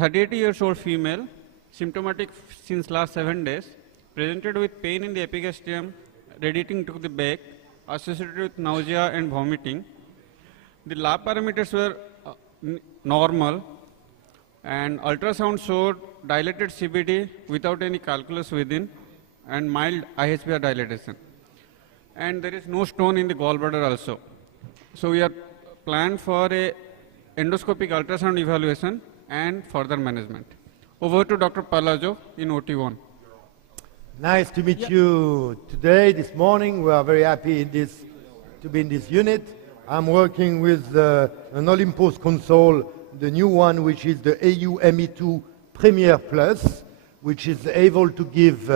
38 years old female, symptomatic since last 7 days, presented with pain in the epigastrium, radiating to the back, associated with nausea and vomiting. The lab parameters were normal, and ultrasound showed dilated CBD without any calculus within, and mild IHBR dilatation. And there is no stone in the gallbladder also. So we are planned for a endoscopic ultrasound evaluation and further management. Over to Dr. Palazzo in OT1. Nice to meet you today, this morning. We are very happy to be in this unit. I'm working with an Olympus console, the new one, which is the AU-ME2 Premier Plus, which is able to give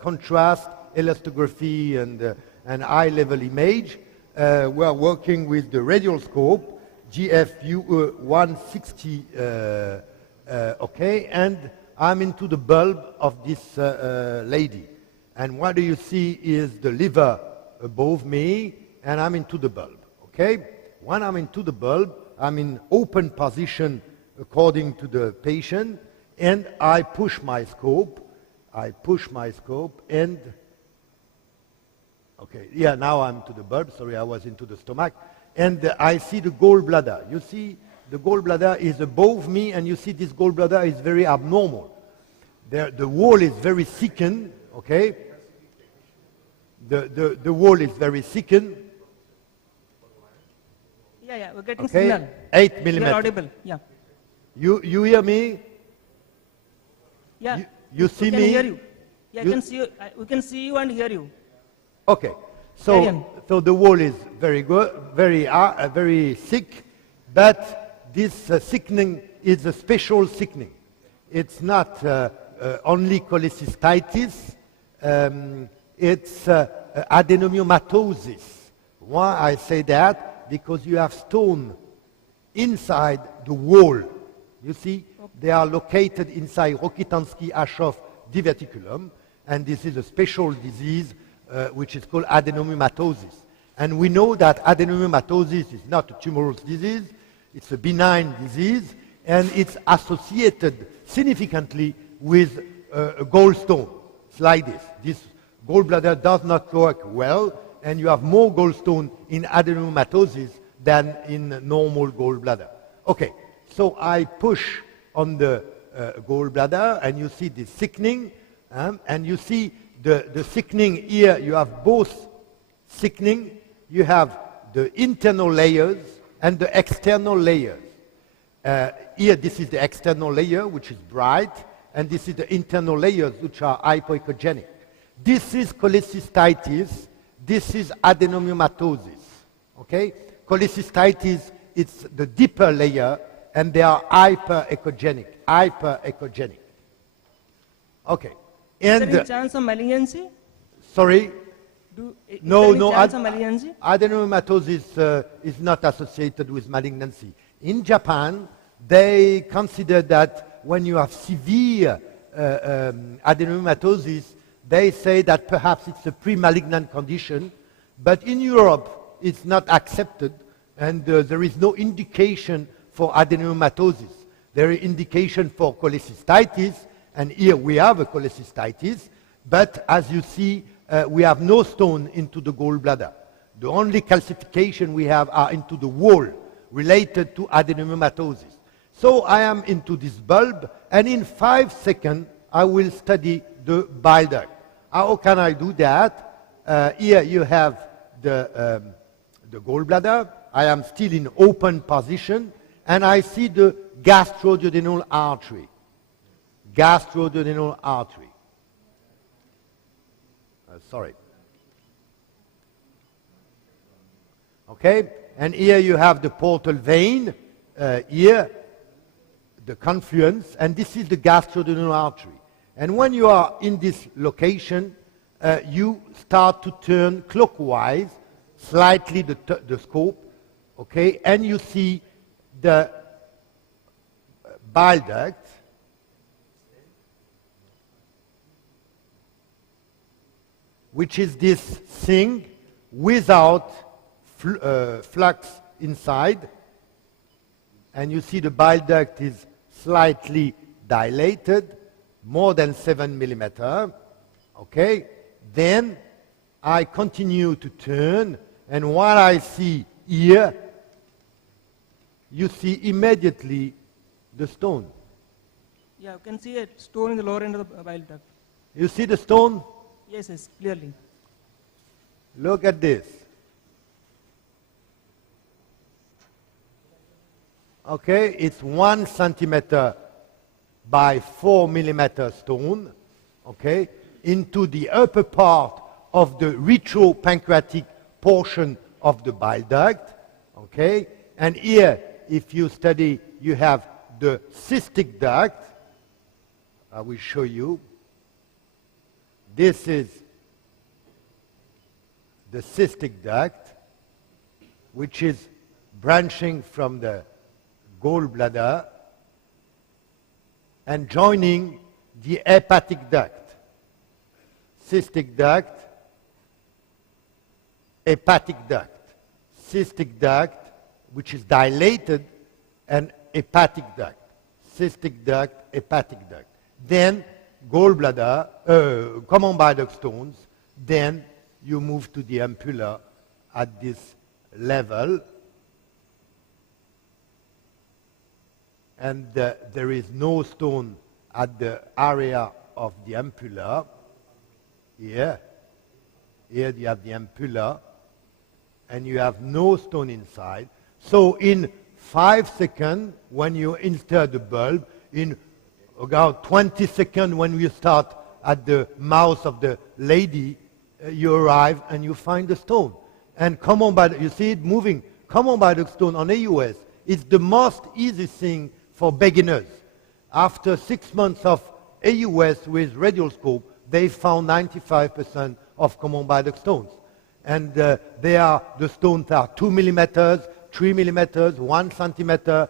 contrast, elastography, and eye-level image. We are working with the radial scope, GFU 160, okay, and I'm into the bulb of this lady. And what do you see is the liver above me, and I'm into the bulb, okay? When I'm into the bulb, I'm in open position according to the patient, and I push my scope, and, okay, yeah, now I'm to the bulb, sorry, I was into the stomach, and I see the gallbladder. You see, the gallbladder is above me, and you see this gallbladder is very abnormal. The wall is very thickened, okay? The wall is very thickened. Yeah, we're getting okay? signal. 8 millimeters. You're audible, yeah. You hear me? Yeah. You see me? We can hear you. Yeah, I can see you. We can see you and hear you. Okay. So the wall is very good, very thick, but this thickening is a special thickening. It's not only cholecystitis, it's adenomyomatosis. Why I say that? Because you have stone inside the wall. You see, they are located inside Rokitansky-Aschoff diverticulum, and this is a special disease which is called adenomyomatosis. And we know that adenomyomatosis is not a tumorous disease, it's a benign disease, and it's associated significantly with a gallstone. It's like this. This gallbladder does not work well, and you have more gallstone in adenomyomatosis than in normal gallbladder. Okay, so I push on the gallbladder, and you see the thickening, and you see the thickening here. You have both thickening. You have the internal layers and the external layers. Here, this is the external layer, which is bright, and this is the internal layers, which are hypoechogenic. This is cholecystitis. This is adenomyomatosis. Okay? Cholecystitis, it's the deeper layer, and they are hyperechogenic. Okay. Is there any chance of malignancy? Sorry? No. Chance of malignancy? Adenomyomatosis is not associated with malignancy. In Japan, they consider that when you have severe adenomyomatosis, they say that perhaps it's a pre-malignant condition, but in Europe, it's not accepted, and there is no indication for adenomyomatosis. There is indication for cholecystitis, and here we have a cholecystitis, but as you see, we have no stone into the gallbladder. The only calcification we have are into the wall related to adenomyomatosis. So I am into this bulb, and in 5 seconds, I will study the bile duct. How can I do that? Here you have the gallbladder. I am still in open position, and I see the gastroduodenal artery. Gastroduodenal artery. Sorry. Okay, and here you have the portal vein. Here, the confluence, and this is the gastroduodenal artery. And when you are in this location, you start to turn clockwise, slightly the scope, okay, and you see the bile duct, which is this thing without flux inside, and you see the bile duct is slightly dilated, more than 7 millimeter. Okay? Then I continue to turn, and what I see here, you see immediately the stone. Yeah, you can see a stone in the lower end of the bile duct. You see the stone? Yes, yes, clearly. Look at this. Okay, it's 1 centimeter by 4 millimeter stone, okay, into the upper part of the retropancreatic portion of the bile duct, okay? And here, if you study, you have the cystic duct. I will show you. This is the cystic duct, which is branching from the gallbladder and joining the hepatic duct. Cystic duct, hepatic duct. Cystic duct, which is dilated, and hepatic duct. Cystic duct, hepatic duct. Then gallbladder, common bile duct stones. Then you move to the ampulla at this level. And there is no stone at the area of the ampulla. Here you have the ampulla, and you have no stone inside. So in 5 seconds, when you insert the bulb, in about 20 seconds when you start at the mouth of the lady, you arrive and you find the stone. And common bile, you see it moving. Common bile duct stone on AUS, it's the most easy thing for beginners. After 6 months of AUS with radioscope, they found 95% of common bile duct stones. And the stones are 2 millimeters, 3 millimeters, 1 centimeter,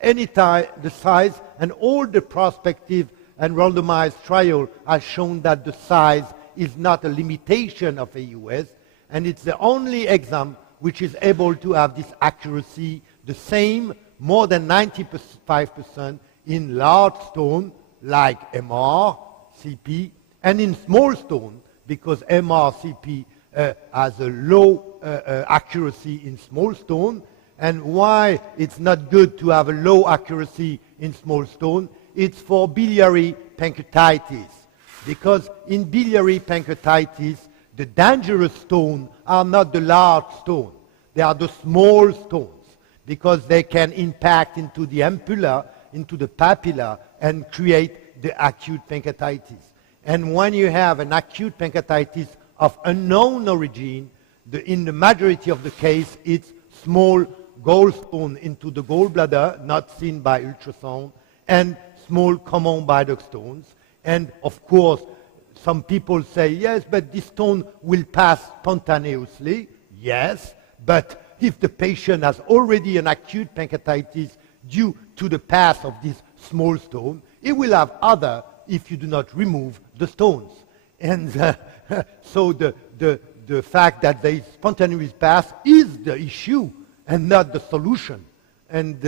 any time, the size, and all the prospective and randomized trial has shown that the size is not a limitation of AUS, and it's the only exam which is able to have this accuracy, the same, more than 95% in large stone like MR, CP, and in small stone, because MR, CP has a low accuracy in small stone. And why it's not good to have a low accuracy in small stone? It's for biliary pancreatitis. Because in biliary pancreatitis, the dangerous stones are not the large stone. They are the small stones, because they can impact into the ampulla, into the papilla, and create the acute pancreatitis. And when you have an acute pancreatitis of unknown origin, in the majority of the case, it's small gallstone into the gallbladder, not seen by ultrasound, and small common bile duct stones. And of course, some people say, yes, but this stone will pass spontaneously. Yes, but if the patient has already an acute pancreatitis due to the pass of this small stone, it will have other if you do not remove the stones. And so the fact that there is spontaneous pass is the issue and not the solution. And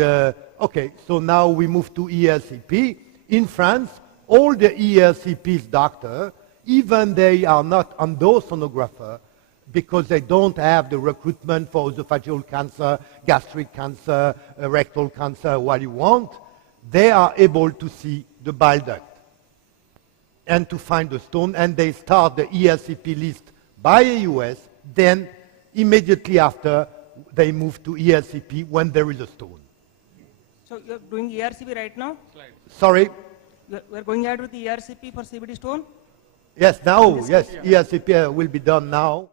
okay, so now we move to ERCP. In France, all the ERCP's doctors, even they are not endosonographer, because they don't have the recruitment for esophageal cancer, gastric cancer, rectal cancer, what you want, they are able to see the bile duct and to find the stone, and they start the ERCP list by AUS, then immediately after they move to ERCP when there is a stone. So you're doing ERCP right now? Sorry? We're going ahead with the ERCP for CBD stone? Yes, now, yes, ERCP will be done now.